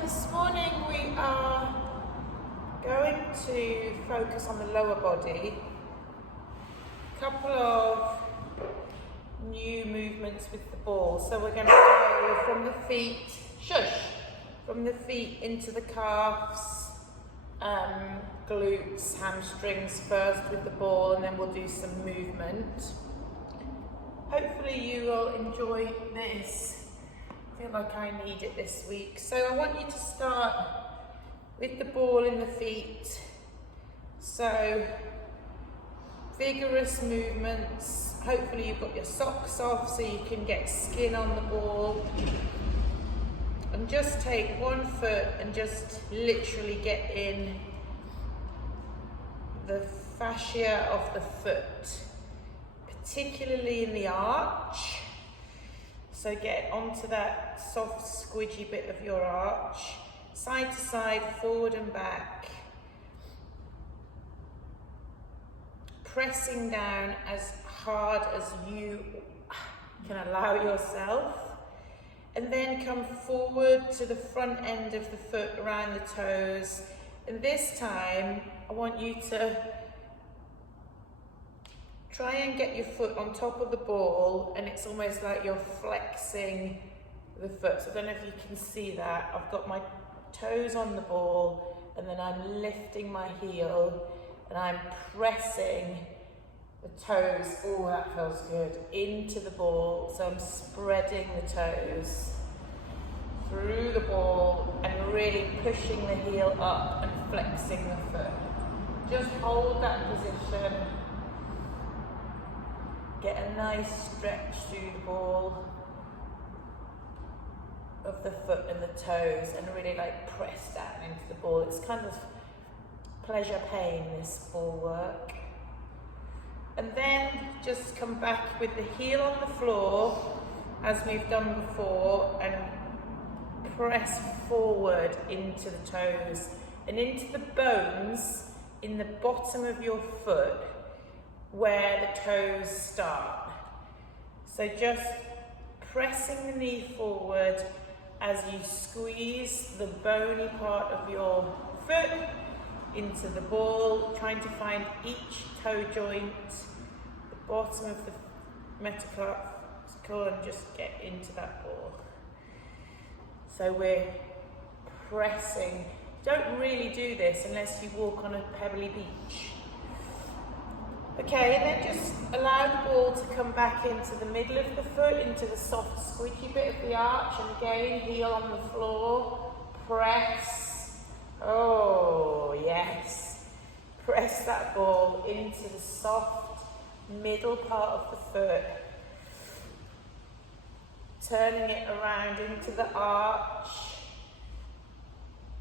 this morning we are going to focus on the lower body. A couple of new movements with the ball. So we're going to go from the feet, from the feet into the calves, glutes, hamstrings first with the ball, and then we'll do some movement. Hopefully you will enjoy this. I feel like I need it this week. So I want you to start with the ball in the feet. So vigorous movements. Hopefully you've got your socks off so you can get skin on the ball. And just take one foot and just literally get in the fascia of the foot, particularly in the arch. So get onto that soft, squidgy bit of your arch, side to side, forward and back. Pressing down as hard as you can allow yourself. And then come forward to the front end of the foot around the toes. And this time, I want you to try and get your foot on top of the ball, and it's almost like you're flexing the foot. So I don't know if you can see that. I've got my toes on the ball, and then I'm lifting my heel, and I'm pressing the toes, oh that feels good, into the ball. So I'm spreading the toes through the ball and really pushing the heel up and flexing the foot. Just hold that position. Get a nice stretch through the ball of the foot and the toes, and really like press down into the ball. It's kind of pleasure pain, this ball work. And then just come back with the heel on the floor as we've done before, and press forward into the toes and into the bones in the bottom of your foot where the toes start. So just pressing the knee forward as you squeeze the bony part of your foot into the ball, trying to find each toe joint, the bottom of the metatarsal, and just get into that ball. So we're pressing. Don't really do this unless you walk on a pebbly beach. Okay, and then just allow the ball to come back into the middle of the foot, into the soft, squidgy bit of the arch, and again, heel on the floor, press. Oh, yes. Press that ball into the soft middle part of the foot, turning it around into the arch,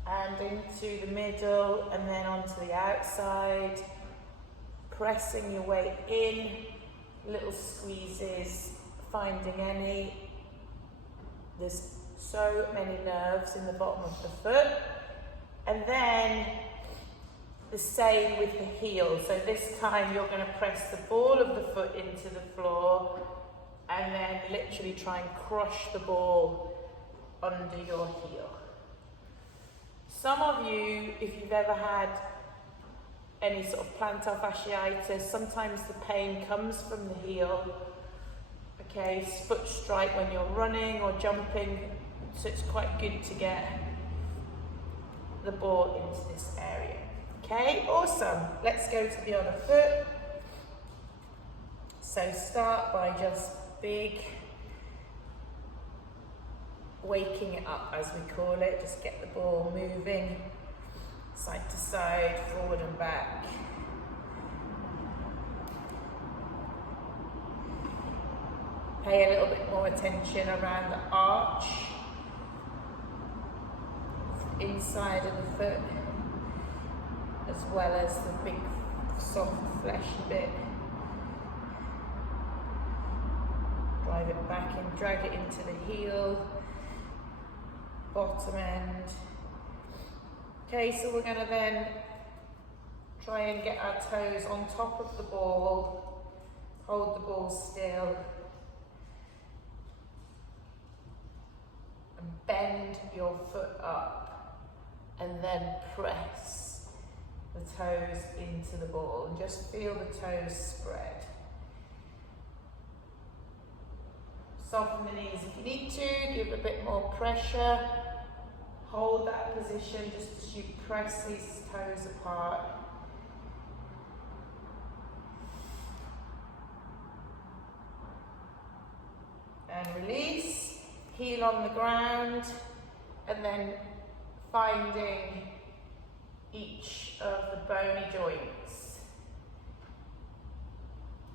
and into the middle, and then onto the outside. Pressing your way in, little squeezes, finding any. There's so many nerves in the bottom of the foot. And then the same with the heel. So this time you're going to press the ball of the foot into the floor, and then literally try and crush the ball under your heel. Some of you, if you've ever had any sort of plantar fasciitis, sometimes the pain comes from the heel. Okay, foot strike when you're running or jumping, so it's quite good to get the ball into this area. Okay, awesome. Let's go to the other foot. So start by just big waking it up, as we call it. Just get the ball moving side to side, forward and back. Pay a little bit more attention around the arch, inside of the foot, as well as the big soft fleshy bit. Drive it back in, drag it into the heel, bottom end. Okay, so we're going to then try and get our toes on top of the ball, hold the ball still, and bend your foot up, and then press the toes into the ball, and just feel the toes spread. Soften the knees if you need to, give a bit more pressure. Hold that position just as you press these toes apart. And release, heel on the ground, and then finding each of the bony joints.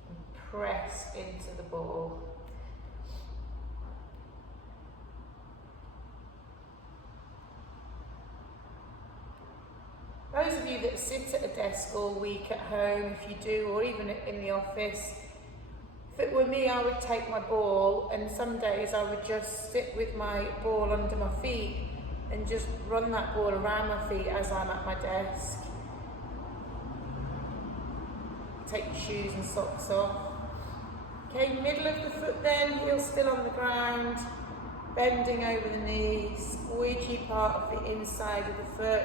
And press into the ball. Those of you that sit at a desk all week at home, if you do, or even in the office, if it were me, I would take my ball, and some days I would just sit with my ball under my feet and just run that ball around my feet as I'm at my desk. Take your shoes and socks off. Okay, middle of the foot then, heel still on the ground, bending over the knee, squidgy part of the inside of the foot.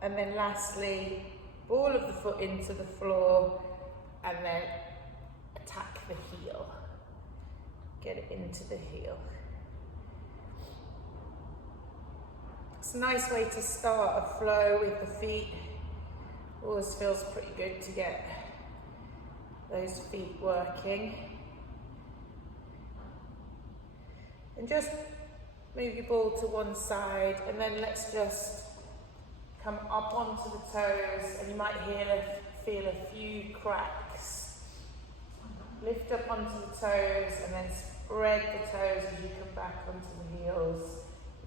And then lastly, ball of the foot into the floor, and then attack the heel. Get it into the heel. It's a nice way to start a flow with the feet. Always feels pretty good to get those feet working. And just move your ball to one side, and then let's just come up onto the toes, and you might feel a few cracks. Lift up onto the toes, and then spread the toes as you come back onto the heels.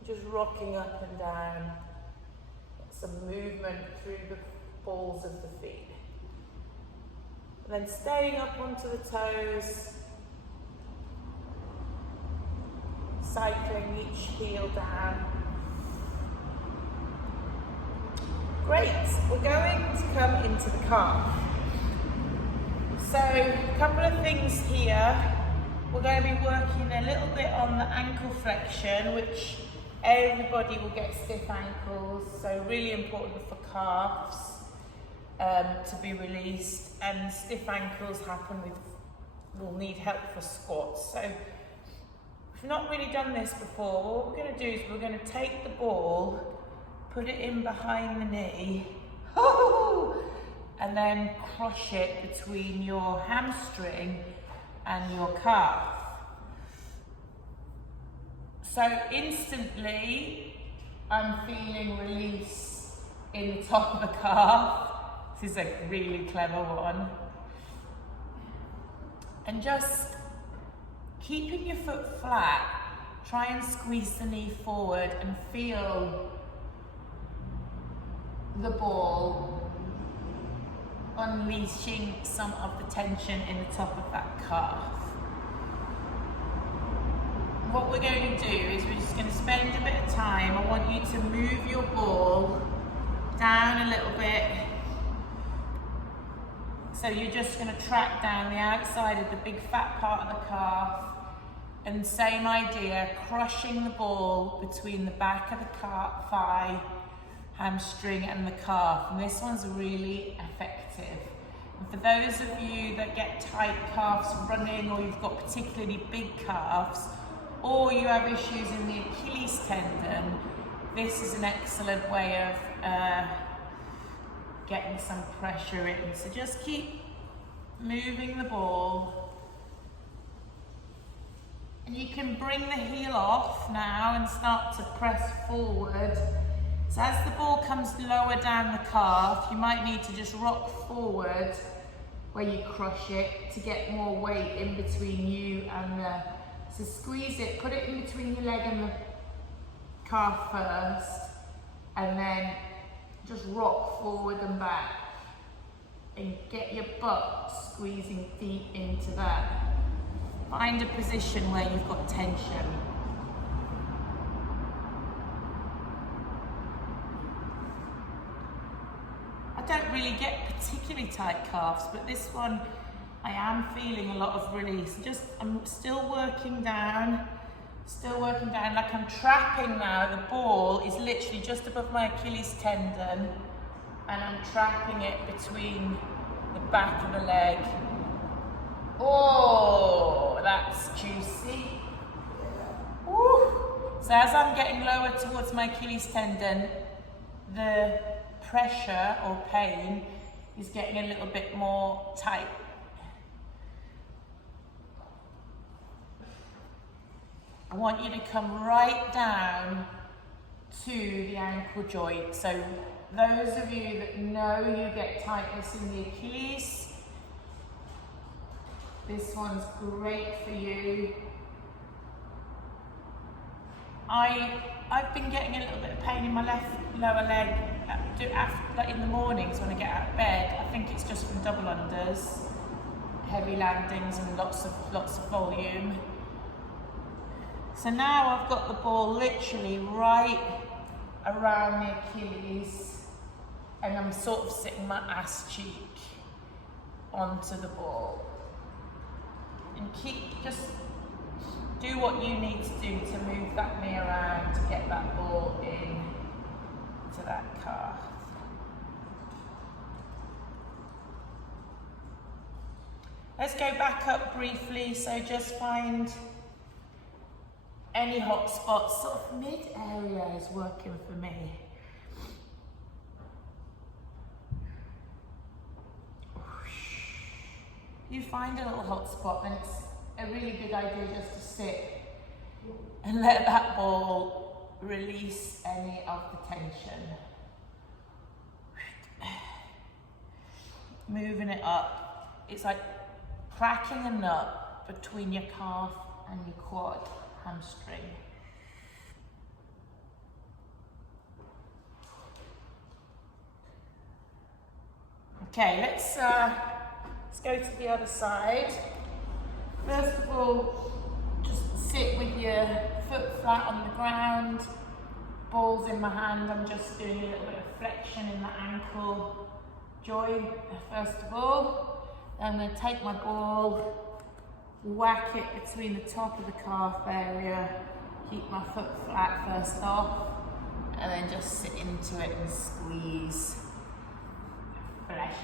Just rocking up and down. Some movement through the balls of the feet. And then staying up onto the toes, cycling each heel down. Great, we're going to come into the calf. So, a couple of things here. We're going to be working a little bit on the ankle flexion, which everybody will get stiff ankles, so really important for calves to be released, and stiff ankles will need help for squats. So, we've not really done this before. What we're going to do is we're going to take the ball, put it in behind the knee, and then crush it between your hamstring and your calf. So instantly, I'm feeling release in the top of the calf. This is a really clever one. And just keeping your foot flat, try and squeeze the knee forward and feel the ball unleashing some of the tension in the top of that calf. What we're going to do is we're just going to spend a bit of time. I want you to move your ball down a little bit. So you're just going to track down the outside of the big fat part of the calf. And same idea, crushing the ball between the back of the calf, thigh, hamstring and the calf, and this one's really effective. And for those of you that get tight calves running, or you've got particularly big calves, or you have issues in the Achilles tendon, this is an excellent way of getting some pressure in. So just keep moving the ball, and you can bring the heel off now and start to press forward. So as the ball comes lower down the calf, you might need to just rock forward where you crush it to get more weight in between you and so squeeze it, put it in between your leg and the calf first, and then just rock forward and back and get your butt squeezing deep into that. Find a position where you've got tension. I don't really get particularly tight calves, but this one I am feeling a lot of release. I'm still working down, like I'm trapping now. The ball is literally just above my Achilles tendon, and I'm trapping it between the back of the leg. Oh, that's juicy. Woo. So as I'm getting lower towards my Achilles tendon, the pressure or pain is getting a little bit more tight. I want you to come right down to the ankle joint. So those of you that know you get tightness in the Achilles, this one's great for you. I've been getting a little bit of pain in my left lower leg like in the mornings when I get out of bed. I think it's just from double unders, heavy landings and lots of volume. So now I've got the ball literally right around the Achilles, and I'm sort of sitting my ass cheek onto the ball. And just do what you need to do to move that knee around to get that ball in to that calf. Let's go back up briefly. So just find any hot spots, sort of mid area is working for me. You find a little hot spot, then it's a really good idea just to sit and let that ball release any of the tension. Moving it up. It's like cracking a nut between your calf and your quad, hamstring. Okay, let's go to the other side. First of all, just sit with your foot flat on the ground, balls in my hand. I'm just doing a little bit of flexion in the ankle joint, first of all. Then I'm going to take my ball, whack it between the top of the calf area, keep my foot flat first off, and then just sit into it and squeeze.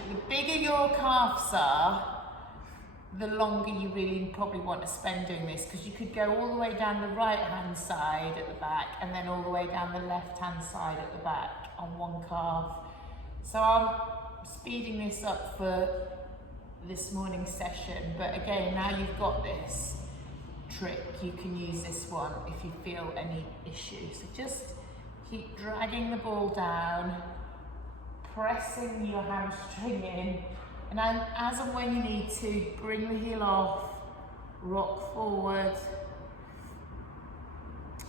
The bigger your calves are, the longer you really probably want to spend doing this, because you could go all the way down the right hand side at the back and then all the way down the left hand side at the back on one calf. So I'm speeding this up for this morning's session, but again, now you've got this trick, you can use this one if you feel any issue. So just keep dragging the ball down, pressing your hamstring in, and then as and when you need to, bring the heel off, rock forward.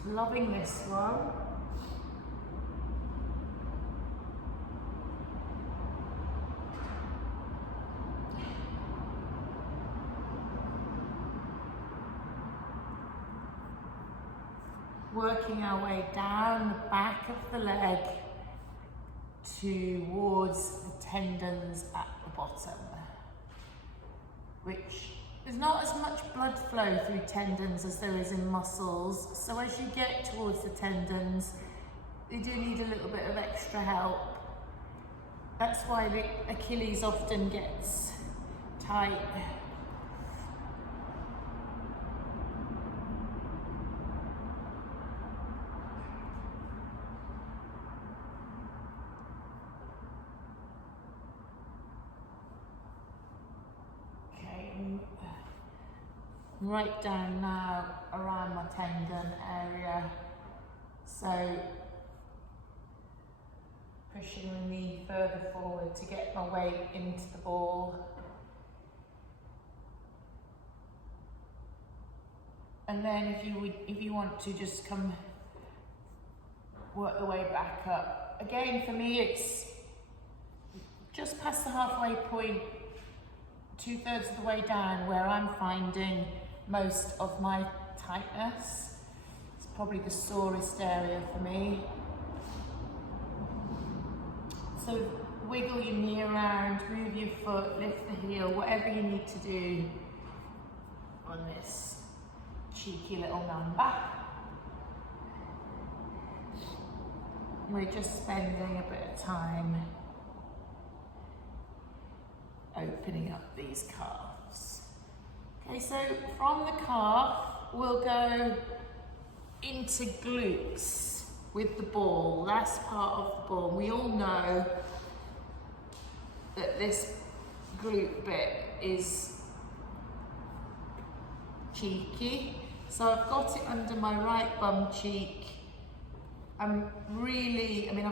Loving this one. Working our way down the back of the leg towards the tendons at the bottom, which there's not as much blood flow through tendons as there is in muscles. So as you get towards the tendons, they do need a little bit of extra help. That's why the Achilles often gets tight. Right down now around my tendon area, so pushing the knee further forward to get my weight into the ball. And then if you want to just come work the way back up. Again, for me it's just past the halfway point, 2/3 of the way down, where I'm finding most of my tightness. It's probably the sorest area for me. So wiggle your knee around, move your foot, lift the heel, whatever you need to do on this cheeky little number. We're just spending a bit of time opening up these calves. Okay, so from the calf, we'll go into glutes with the ball. That's part of the ball. We all know that this glute bit is cheeky. So I've got it under my right bum cheek. I've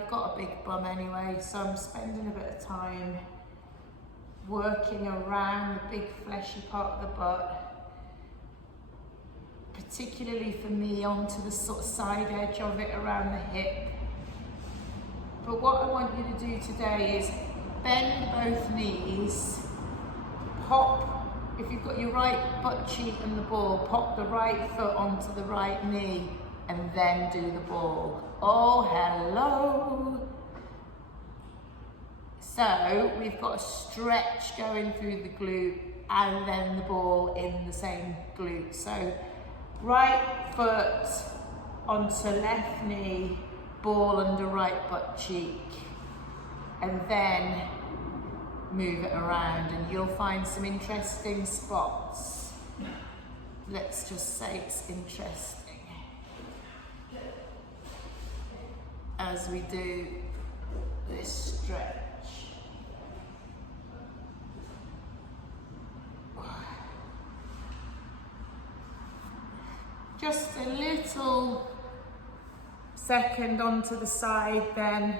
got a big bum anyway, so I'm spending a bit of time working around the big fleshy part of the butt, particularly for me onto the sort of side edge of it around the hip. But what I want you to do today is bend both knees, pop, if you've got your right butt cheek and the ball, pop the right foot onto the right knee and then do the ball. Oh, hello. So we've got a stretch going through the glute and then the ball in the same glute. So right foot onto left knee, ball under right butt cheek, and then move it around and you'll find some interesting spots. Let's just say it's interesting as we do this stretch. Just a little second onto the side then,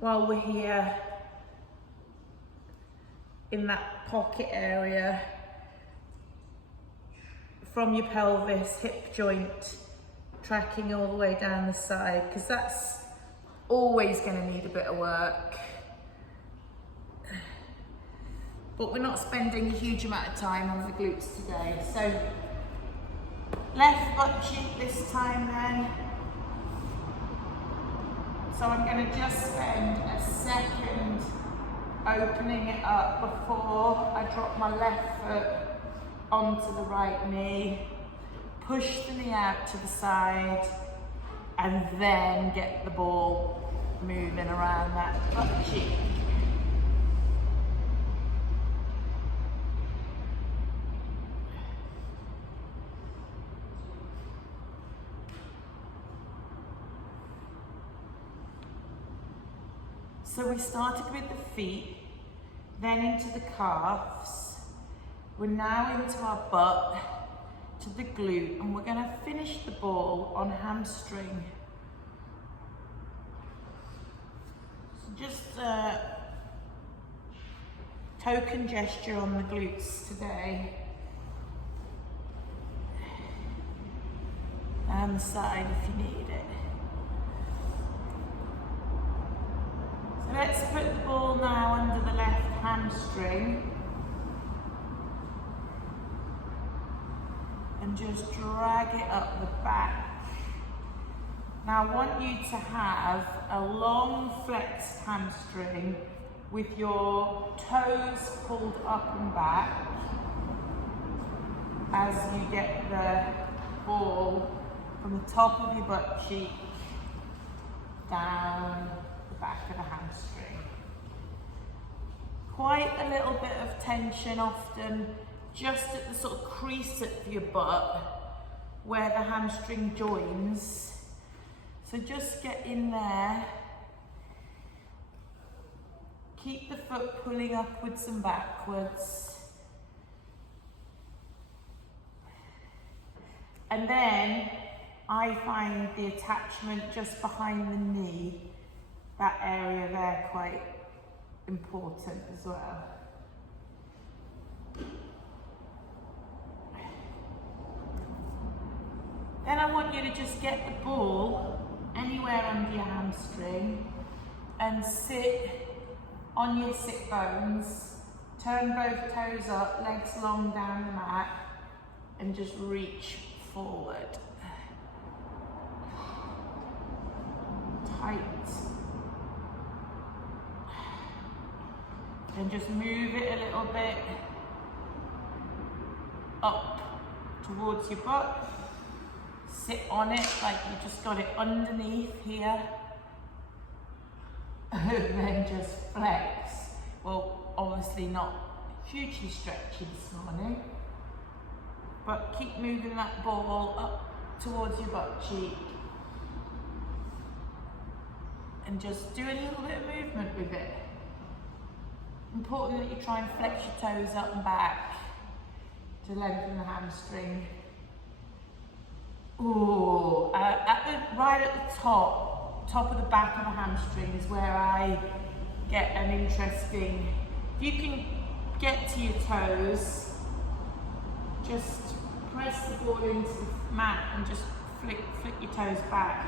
while we're here in that pocket area from your pelvis, hip joint, tracking all the way down the side, because that's always going to need a bit of work. But we're not spending a huge amount of time on the glutes today. So left butt cheek this time then. So I'm going to just spend a second opening it up before I drop my left foot onto the right knee, push the knee out to the side, and then get the ball moving around that butt cheek. So we started with the feet, then into the calves. We're now into our butt, to the glute, and we're going to finish the ball on hamstring. So just a token gesture on the glutes today. And the side if you need it. So let's put the ball now under the left hamstring. And just drag it up the back. Now I want you to have a long flexed hamstring with your toes pulled up and back as you get the ball from the top of your butt cheek down the back of the hamstring. Quite a little bit of tension often just at the sort of crease of your butt where the hamstring joins. So just get in there. Keep the foot pulling upwards and backwards. And then I find the attachment just behind the knee, that area there, quite important as well. Then I want you to just get the ball anywhere under your hamstring and sit on your sit bones, turn both toes up, legs long down the mat, and just reach forward. Tight. And just move it a little bit up towards your butt. Sit on it like you just got it underneath here. And then just flex. Well, obviously not hugely stretchy this morning, but keep moving that ball up towards your butt cheek. And just do a little bit of movement with it. Important that you try and flex your toes up and back to lengthen the hamstring. Ooh, right at the top of the back of the hamstring is where I get an interesting, if you can get to your toes, just press the ball into the mat and just flick your toes back.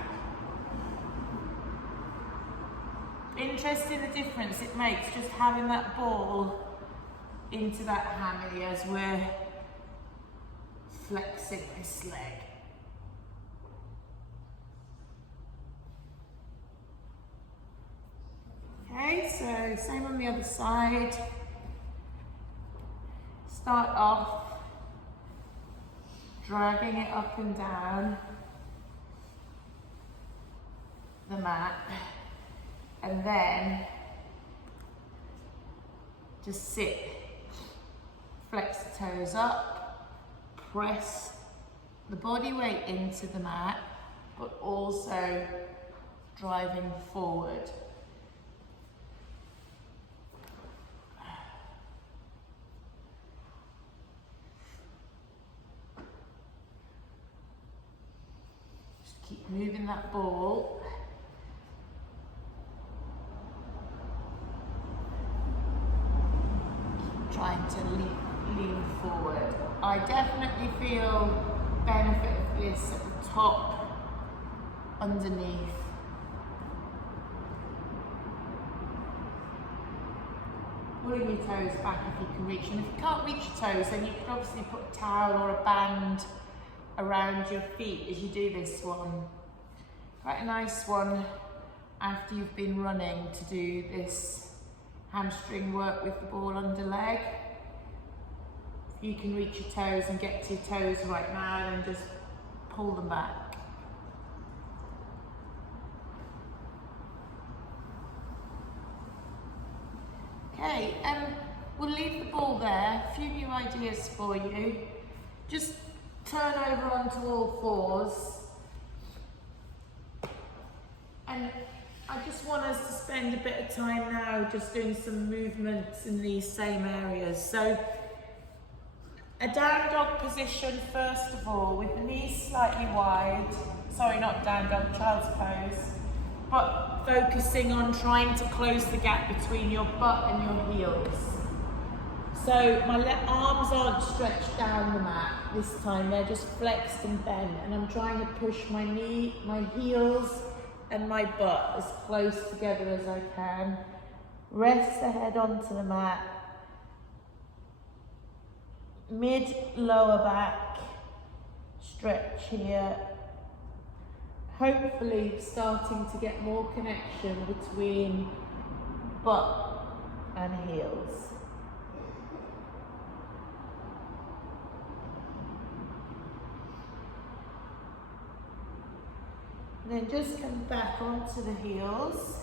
Interesting the difference it makes just having that ball into that hammy as we're flexing this leg. Okay, so same on the other side. Start off dragging it up and down the mat, and then just sit, flex the toes up, press the body weight into the mat, but also driving forward. Keep moving that ball. Keep trying to lean forward. I definitely feel benefit of this at the top, underneath. Pulling your toes back if you can reach. And if you can't reach your toes, then you can obviously put a towel or a band around your feet as you do this one. Quite a nice one after you've been running to do this hamstring work with the ball under leg. If you can reach your toes and get to your toes right now, then just pull them back. Okay, we'll leave the ball there. A few new ideas for you. Just turn over onto all fours, and I just want us to spend a bit of time now just doing some movements in these same areas. So a down dog position first of all, with the knees slightly wide, sorry, not down dog, child's pose, but focusing on trying to close the gap between your butt and your heels. So my arms aren't stretched down the mat this time, they're just flexed and bent, and I'm trying to push my heels and my butt as close together as I can. Rest the head onto the mat. Mid-lower back, stretch here. Hopefully starting to get more connection between butt and heels. And then just come back onto the heels.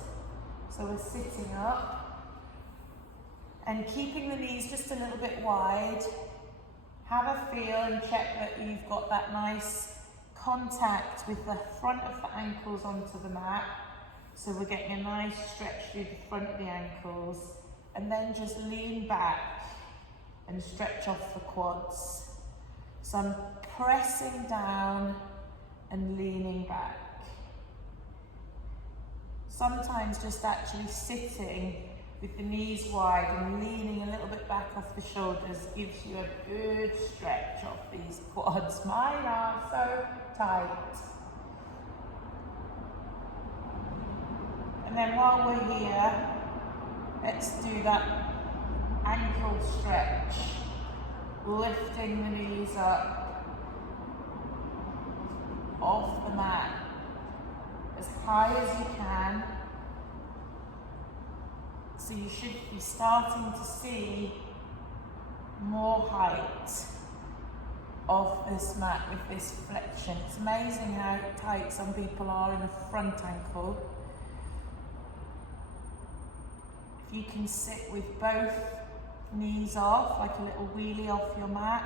So we're sitting up and keeping the knees just a little bit wide. Have a feel and check that you've got that nice contact with the front of the ankles onto the mat. So we're getting a nice stretch through the front of the ankles. And then just lean back and stretch off the quads. So I'm pressing down and leaning back. Sometimes just actually sitting with the knees wide and leaning a little bit back off the shoulders gives you a good stretch off these quads. Mine are so tight. And then while we're here, let's do that ankle stretch. Lifting the knees up off the mat as high as you can. So you should be starting to see more height off this mat with this flexion. It's amazing how tight some people are in the front ankle. If you can sit with both knees off, like a little wheelie off your mat,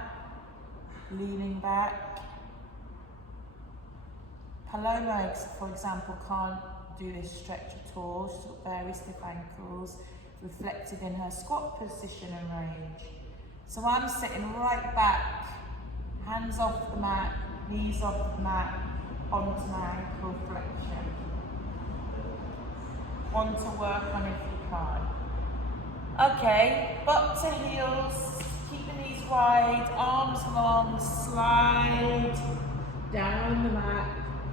leaning back. Paloma, for example, can't do this stretch at all. She's got very stiff ankles, reflected in her squat position and range. So I'm sitting right back, hands off the mat, knees off the mat, onto my ankle flexion. One to work on if you can. Okay, butt to heels, keep the knees wide, arms long, slide down the mat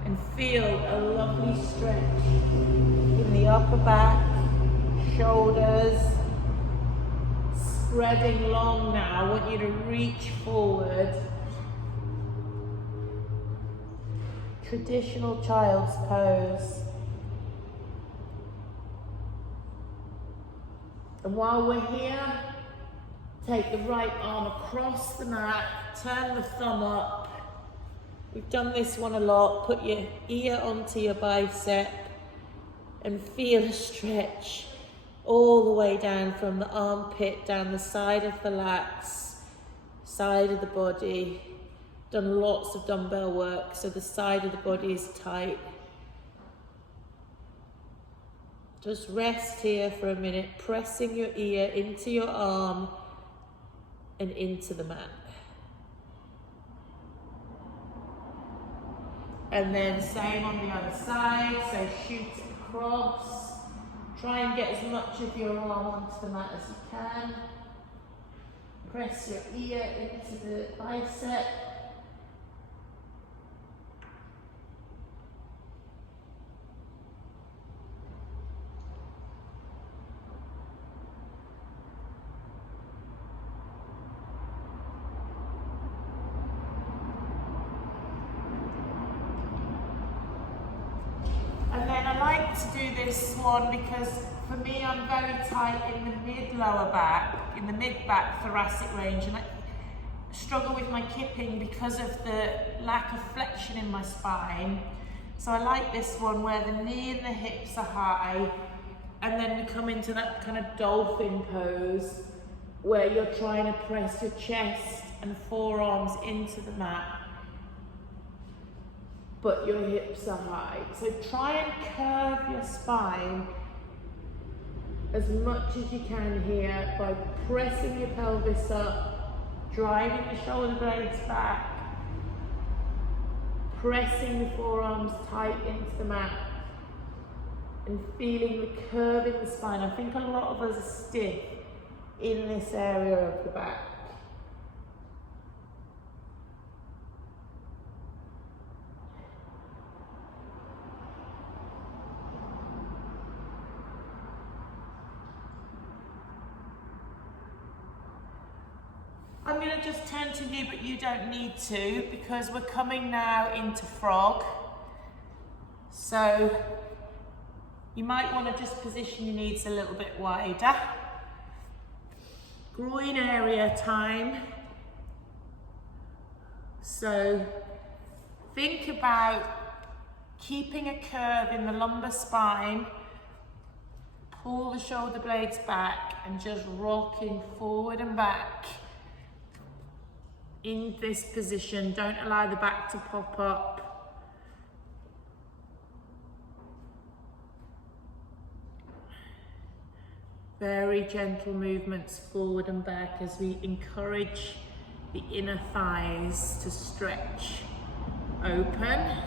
and feel a lovely stretch in the upper back, shoulders, spreading long now. I want you to reach forward. Traditional child's pose. And while we're here, take the right arm across the mat, turn the thumb up. We've done this one a lot. Put your ear onto your bicep and feel a stretch all the way down from the armpit, down the side of the lats, side of the body. Done lots of dumbbell work, so the side of the body is tight. Just rest here for a minute, pressing your ear into your arm and into the mat. And then same on the other side, so shoot it across. Try and get as much of your arm onto the mat as you can. Press your ear into the bicep. To do this one because for me I'm very tight in the mid-lower back, in the mid-back thoracic range, and I struggle with my kipping because of the lack of flexion in my spine. So I like this one where the knee and the hips are high, and then we come into that kind of dolphin pose where you're trying to press your chest and forearms into the mat, but your hips are high. So try and curve your spine as much as you can here by pressing your pelvis up, driving the shoulder blades back, pressing the forearms tight into the mat, and feeling the curve in the spine. I think a lot of us are stiff in this area of the back. I'm going to just turn to you, but you don't need to because we're coming now into frog. So you might want to just position your knees a little bit wider. Groin area time. So think about keeping a curve in the lumbar spine. Pull the shoulder blades back and just rocking forward and back in this position. Don't allow the back to pop up. Very gentle movements forward and back as we encourage the inner thighs to stretch open.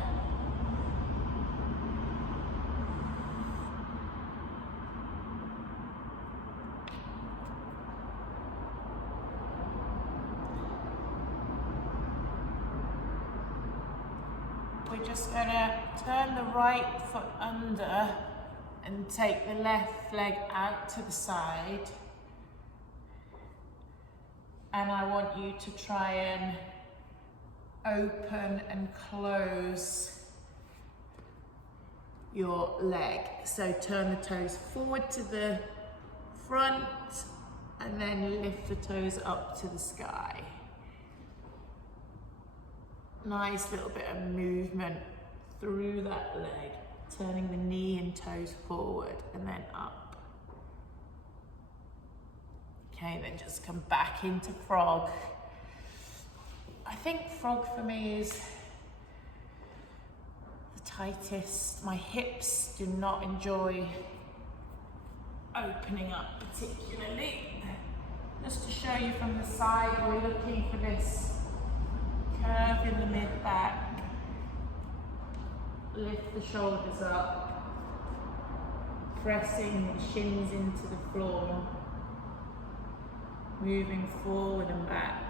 We're just going to turn the right foot under and take the left leg out to the side. And I want you to try and open and close your leg. So turn the toes forward to the front and then lift the toes up to the sky. Nice little bit of movement through that leg, turning the knee and toes forward and then up. Okay, then just come back into frog. I think frog for me is the tightest. My hips do not enjoy opening up particularly. Just to show you from the side, we're looking for this curve in the mid-back. Lift the shoulders up, pressing the shins into the floor, moving forward and back,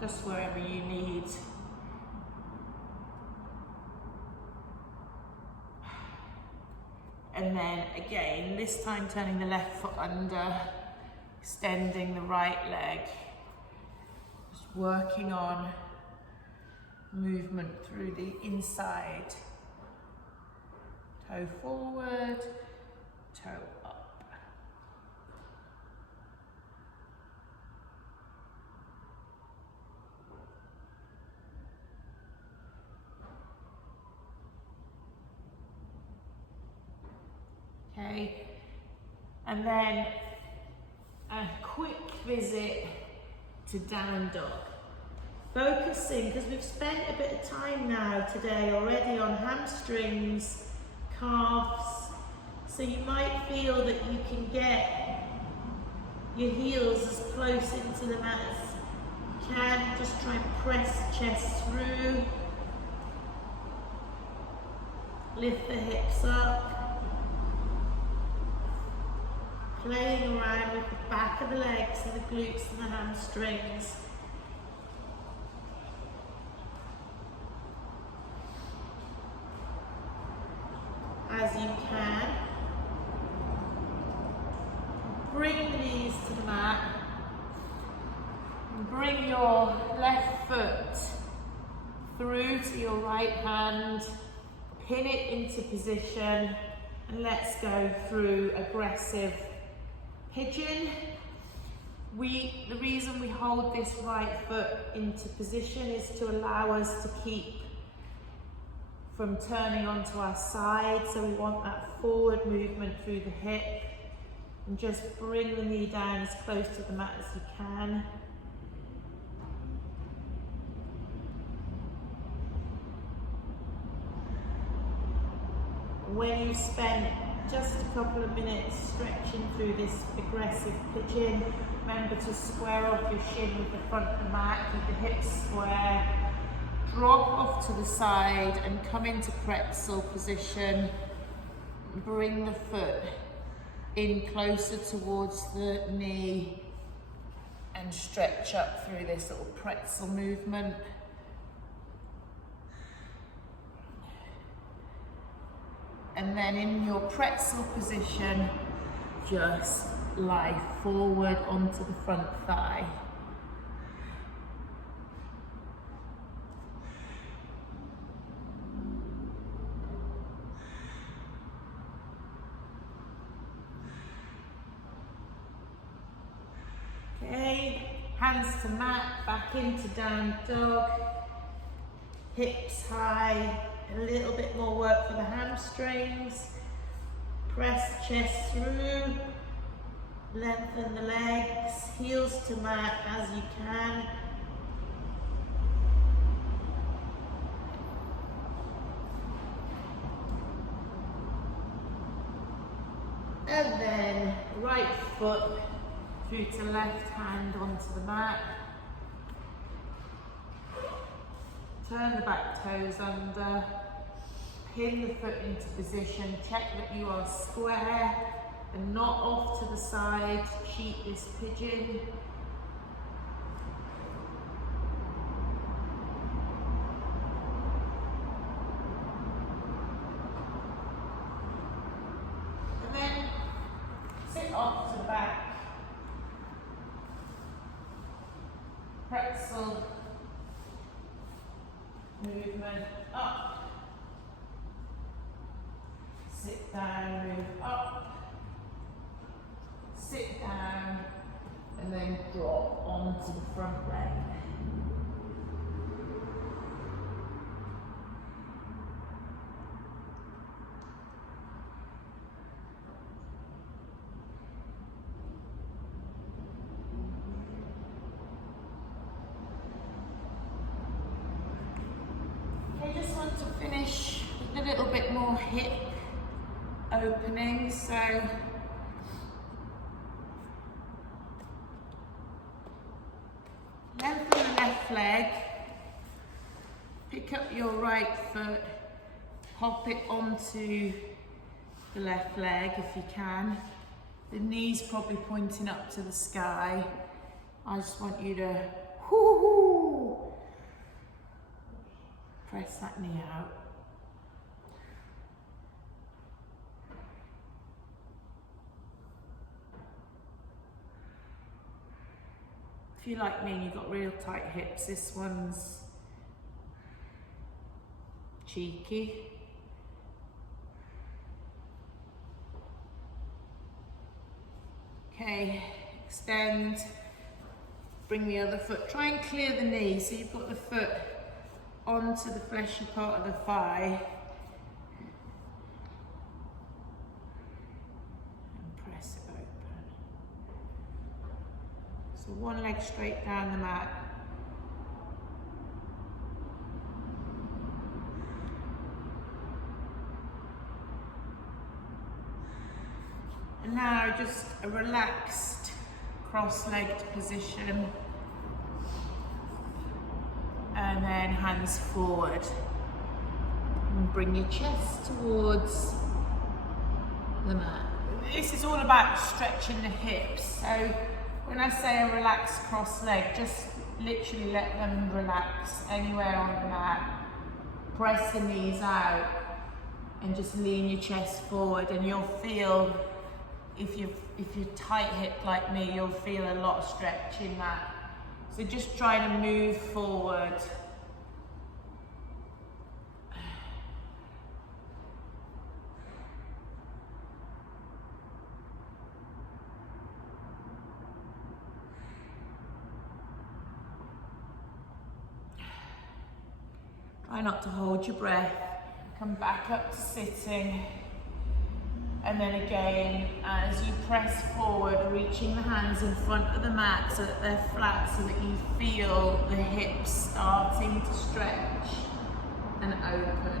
just wherever you need. And then again, this time turning the left foot under, extending the right leg, just working on movement through the inside. Toe forward, toe up. Okay, and then a quick visit to down dog. Focusing, because we've spent a bit of time now today already on hamstrings, calves, so you might feel that you can get your heels as close into the mat as you can. Just try and press chest through, lift the hips up, playing around with the back of the legs and the glutes and the hamstrings. As you can, bring the knees to the mat and bring your left foot through to your right hand, pin it into position, and let's go through aggressive pigeon. The reason we hold this right foot into position is to allow us to keep from turning onto our side, so we want that forward movement through the hip, and just bring the knee down as close to the mat as you can. When you spend just a couple of minutes stretching through this aggressive pigeon, remember to square off your shin with the front of the mat, keep the hips square. Drop off to the side and come into pretzel position. Bring the foot in closer towards the knee and stretch up through this little pretzel movement. And then in your pretzel position, just lie forward onto the front thigh. Okay, hands to mat, back into down dog, hips high, a little bit more work for the hamstrings, press chest through, lengthen the legs, heels to mat as you can. And then right foot through to left hand onto the mat. Turn the back toes under, pin the foot into position, check that you are square and not off to the side to cheat this pigeon. And then sit off to the back. Pretzel movement up, sit down, move up, sit down, and then drop onto the front leg. I just want to finish with a little bit more hip opening, so lengthen the left leg, pick up your right foot, hop it onto the left leg if you can. The knees probably pointing up to the sky. I just want you to press that knee out. If you're like me and you've got real tight hips, this one's cheeky. Okay, extend, bring the other foot, try and clear the knee so you've got the foot onto the fleshy part of the thigh. And press it open. So one leg straight down the mat. And now just a relaxed cross-legged position. And then hands forward. And bring your chest towards the mat. This is all about stretching the hips. So when I say a relaxed cross leg, just literally let them relax anywhere on the mat. Press the knees out and just lean your chest forward, and you'll feel, if you're tight hip like me, you'll feel a lot of stretch in that. So just try to move forward. Try not to hold your breath. Come back up to sitting. And then again, as you press forward, reaching the hands in front of the mat so that they're flat, so that you feel the hips starting to stretch and open.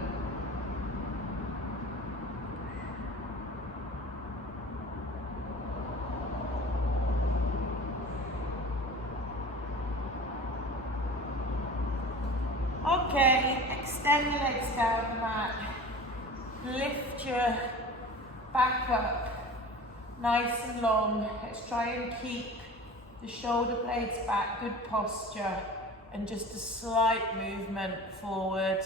Okay, extend the legs down the mat. Lift your back up, nice and long. Let's try and keep the shoulder blades back, good posture, and just a slight movement forward.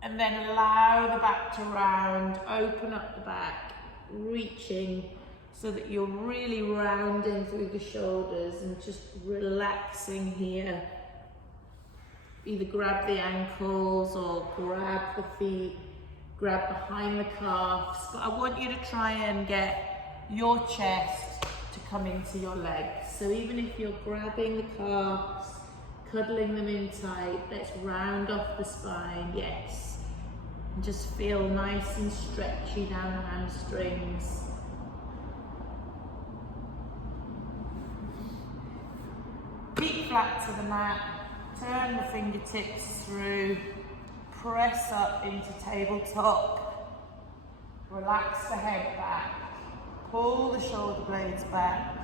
And then allow the back to round, open up the back, reaching so that you're really rounding through the shoulders and just relaxing here. Either grab the ankles or grab the feet. Grab behind the calves, but I want you to try and get your chest to come into your legs. So even if you're grabbing the calves, cuddling them in tight, let's round off the spine, yes. And just feel nice and stretchy down the hamstrings. Feet flat to the mat, turn the fingertips through. Press up into tabletop, relax the head back, pull the shoulder blades back,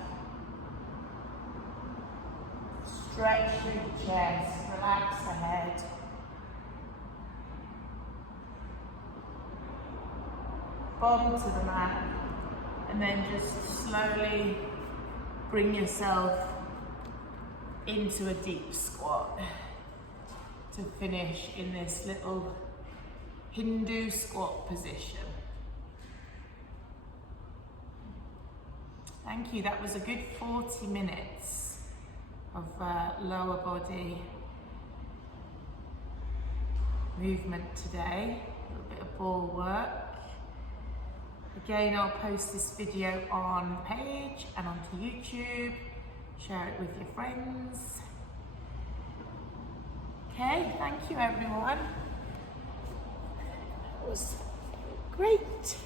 stretch through the chest, relax the head. Bottom to the mat, and then just slowly bring yourself into a deep squat to finish in this little Hindu squat position. Thank you, that was a good 40 minutes of lower body movement today, a little bit of ball work. Again, I'll post this video on the page and onto YouTube, share it with your friends. Okay, thank you everyone. That was great.